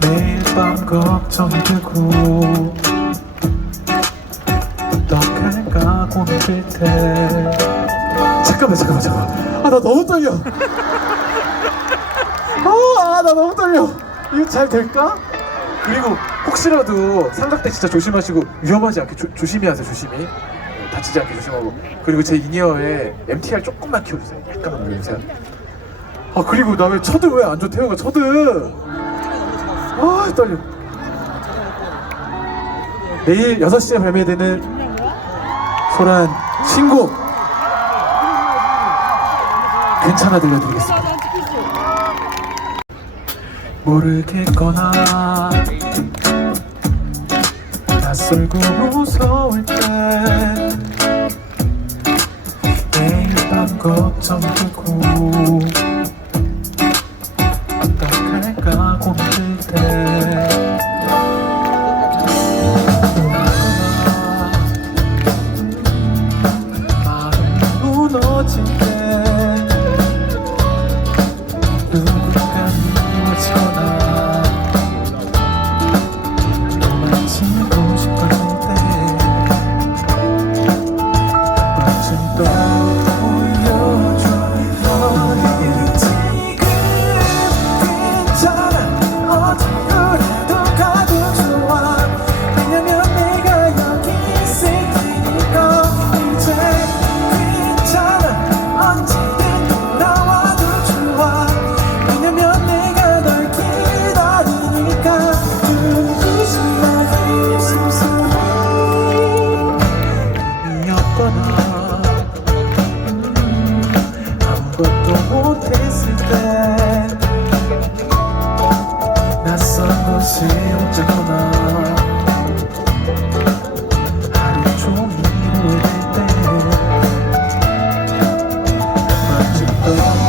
매일 밤 걱정되고 어떡할까 고민될 때. 잠깐만 잠깐만 잠깐만. 아 나 너무 떨려. 아나 너무 떨려. 이거 잘 될까? 그리고 혹시라도 삼각대 진짜 조심하시고 위험하지 않게 조, 조심히 하세요 조심히. 네, 다치지 않게 조심하고. 그리고 제 인이어에 MTR 조금만 키워주세요. 약간만 올려주세요 아 그리고 나왜 쳐드 왜안 좋아 태영아? 쳐드 아 떨려. 내일 6시에 발매되는 소란 신곡. 괜찮아 들려드리겠습니다. 모르겠거나 낯설고 무서울 때 매일 밤 걱정되고 때 낯선 곳에 혼자거나 하루 종일 후회될 때 마치 떠